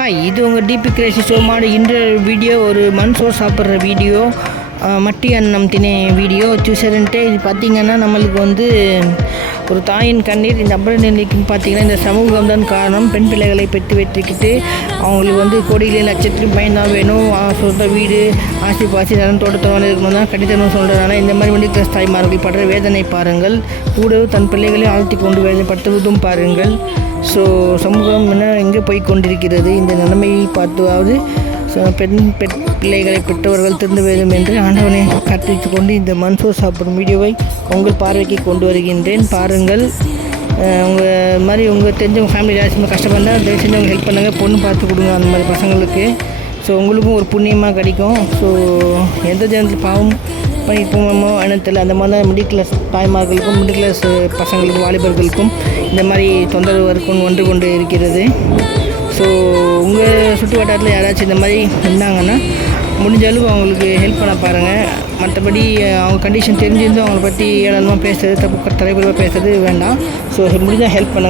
Hi, இது உங்கள் DP Crazy ஷோமான இன்றைய வீடியோ ஒரு மண் சோறு சாப்பிட்ற வீடியோ, மட்டி அன்னம் திணை வீடியோ சூசரன்ட்டு. இது பார்த்திங்கன்னா நம்மளுக்கு வந்து ஒரு தாயின் கண்ணீர் இந்த அம்பல நிலைக்குன்னு பார்த்திங்கன்னா இந்த சமூகம் தான் காரணம். பெண் பிள்ளைகளை பெற்று வெற்றிக்கிட்டு அவங்களுக்கு வந்து கோடியிலே லட்சத்துக்கு பயன்தான் வேணும், சொந்த வீடு ஆசி பாசி நலன் தோட்டத்தோடு இருக்கணும் தான் கண்டித்தனம் சொல்கிறதுனால இந்த மாதிரி வந்து கிளாஸ் தாய்மார்கள் படுற வேதனை பாருங்கள். கூடவே தன் பிள்ளைகளை ஆழ்த்தி கொண்டு வேதனைப்படுத்துவதும் பாருங்கள். ஸோ சமூகம் என்ன எங்கே போய் கொண்டிருக்கிறது? இந்த நிலைமையை பார்த்தாவது பிள்ளைகளை பெற்றவர்கள் திருந்து வேண்டும் என்று ஆண்டவனை கற்பித்து கொண்டு இந்த மன்சோர் சாப்பிடும் வீடியோவை உங்கள் பார்வைக்கு கொண்டு வருகின்றேன். பாருங்கள். உங்கள் மாதிரி உங்கள் தெரிஞ்சவங்க ஃபேமிலி யாராச்சும் கஷ்டப்பட்டால் தயவு செஞ்சு அவங்க ஹெல்ப் பண்ணுங்கள், பொண்ணு பார்த்து கொடுங்க அந்த மாதிரி பசங்களுக்கு. ஸோ உங்களுக்கும் ஒரு புண்ணியமாக கிடைக்கும். ஸோ எந்த ஜனத்தில் பாவம் பண்ணிப்போமோ அனத்தில் அந்த மாதிரி தான் மிடில் கிளாஸ் தாய்மார்களுக்கும் மிடில் கிளாஸ் பசங்களுக்கும் வாலிபர்களுக்கும் இந்த மாதிரி தொந்தரவு இருக்கும் ஒன்று கொண்டு இருக்கிறது. ஸோ உங்கள் சுற்று வட்டாரத்தில் யாராச்சும் இந்த மாதிரி இருந்தாங்கன்னா முடிஞ்ச அளவுக்கு அவங்களுக்கு ஹெல்ப் பண்ண பாருங்கள். மற்றபடி அவங்க கண்டிஷன் தெரிஞ்சிருந்தும் அவங்கள பற்றி ஏராளமாக பேசுகிறது, தப்பு தலைவராக பேசுகிறது வேண்டாம். ஸோ முடிஞ்சால் ஹெல்ப் பண்ணுங்கள்.